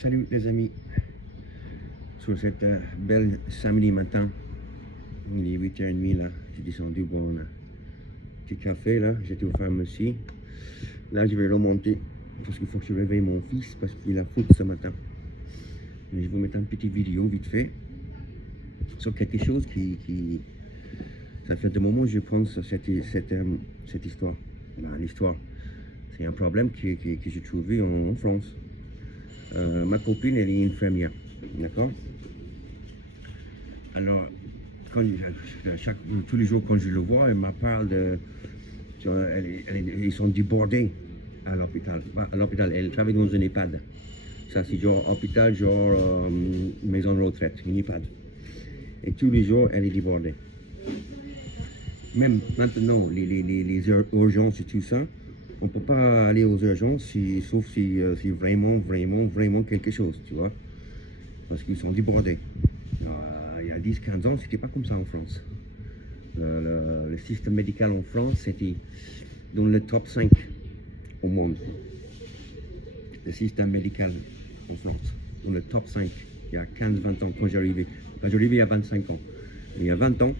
Salut les amis, sur cette belle samedi matin, il est 8h30 là, j'ai descendu boire un petit café là, j'étais aux pharmacies. Là je vais remonter parce qu'il faut que je réveille mon fils parce qu'il a foot ce matin. Mais je vais vous mettre une petite vidéo vite fait sur quelque chose qui ça fait un moment que je pense à cette histoire. L'histoire, c'est un problème que j'ai trouvé en France. Ma copine, elle est infirmière, d'accord? Alors, tous les jours quand je le vois, elle me parle de... Ils sont débordés à l'hôpital. À l'hôpital, elle travaille dans un EHPAD. Ça, c'est genre hôpital, genre maison de retraite, une EHPAD. Et tous les jours, elle est débordée. Même maintenant, les urgences et tout ça, on ne peut pas aller aux urgences sauf si vraiment quelque chose, tu vois. Parce qu'ils sont débordés. Il y a 10-15 ans, c'était pas comme ça en France. Le système médical en France, c'était dans le top 5 au monde. Le système médical en France, dans le top 5, il y a 15-20 ans, quand j'arrivais. Quand j'arrivais il y a 25 ans. Mais il y a 20 ans,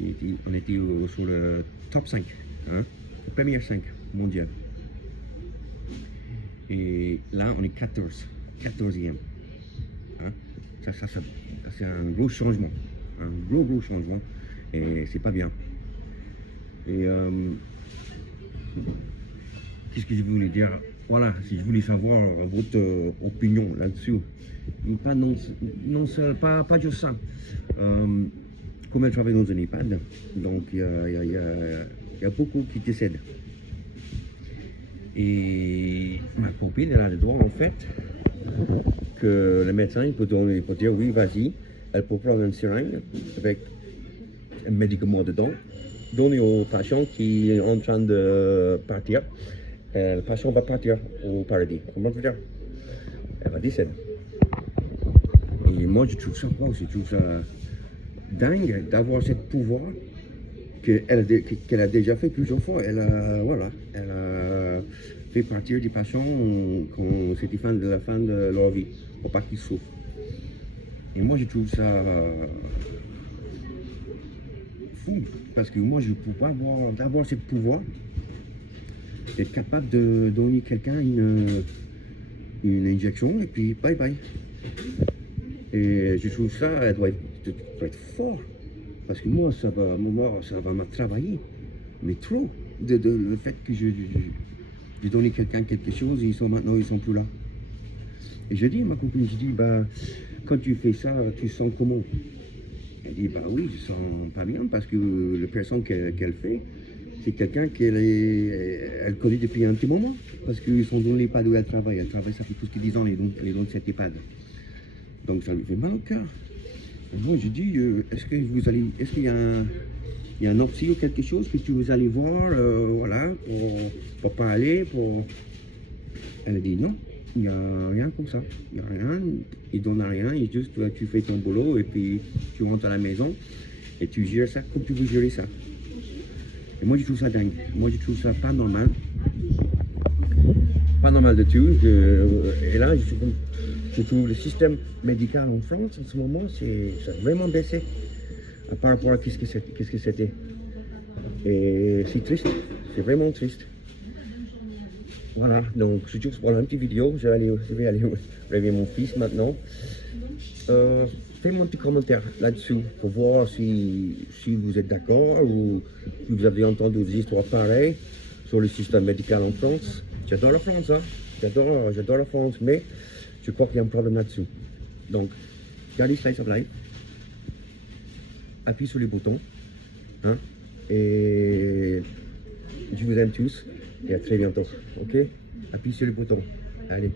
on était sur le top 5, hein, le premier 5 mondial. Et là, on est 14e. Hein? Ça c'est un gros changement. Un gros changement. Et c'est pas bien. Et qu'est-ce que je voulais dire? Voilà, si je voulais savoir votre opinion là-dessus. Pas juste ça. Comme elle travaille dans un EHPAD, donc il y a beaucoup qui décèdent. Et ma copine, elle a le droit en fait que le médecin il peut dire oui, vas-y, elle peut prendre une seringue avec un médicament dedans, donner au patient qui est en train de partir. Le patient va partir au paradis. Comment je veux dire? Elle va décéder. Et moi, je trouve ça dingue d'avoir ce pouvoir qu'elle a déjà fait plusieurs fois. Elle a fait partir des patients quand c'était la fin de leur vie, pour pas qu'ils souffrent. Et moi, je trouve ça fou, parce que moi, je ne peux pas avoir ce pouvoir d'être capable de donner quelqu'un une injection et puis bye bye. Et je trouve ça, elle doit être fort. Parce que moi, ça va me travailler. Mais trop. Le fait que j'ai donné quelqu'un quelque chose, maintenant ils sont plus là. Et je dis à ma copine, quand tu fais ça, tu sens comment? Elle dit, oui, je sens pas bien parce que la personne qu'elle fait, c'est quelqu'un elle connaît depuis un petit moment. Parce qu'ils sont dans l'EHPAD où elle travaille. Elle travaille, ça fait plus que 10 ans, elle est dans cette EHPAD. Donc ça lui fait mal au cœur. Et moi je dis, est-ce qu'il y a un option ou quelque chose que vous allez voir, voilà, pour parler, Elle a dit non, il n'y a rien comme ça. Il n'y a rien, il ne donne rien, juste tu fais ton boulot et puis tu rentres à la maison et tu gères ça comme tu veux gérer ça. Et moi je trouve ça dingue, moi je trouve ça pas normal. Pas normal du tout. Et là, je trouve le système médical en France en ce moment, ça a vraiment baissé par rapport à qu'est-ce que c'était. Et c'est triste, c'est vraiment triste. Voilà, donc c'est juste pour une petite vidéo. Je vais aller réveiller mon fils maintenant. Faites-moi un petit commentaire là-dessus pour voir si vous êtes d'accord ou si vous avez entendu des histoires pareilles sur le système médical en France. J'adore la France, hein. J'adore la France, mais je crois qu'il y a un problème là-dessus. Donc, regardez Slice of Life, appuyez sur les boutons, hein, et je vous aime tous, et à très bientôt, ok? Appuyez sur les boutons, allez.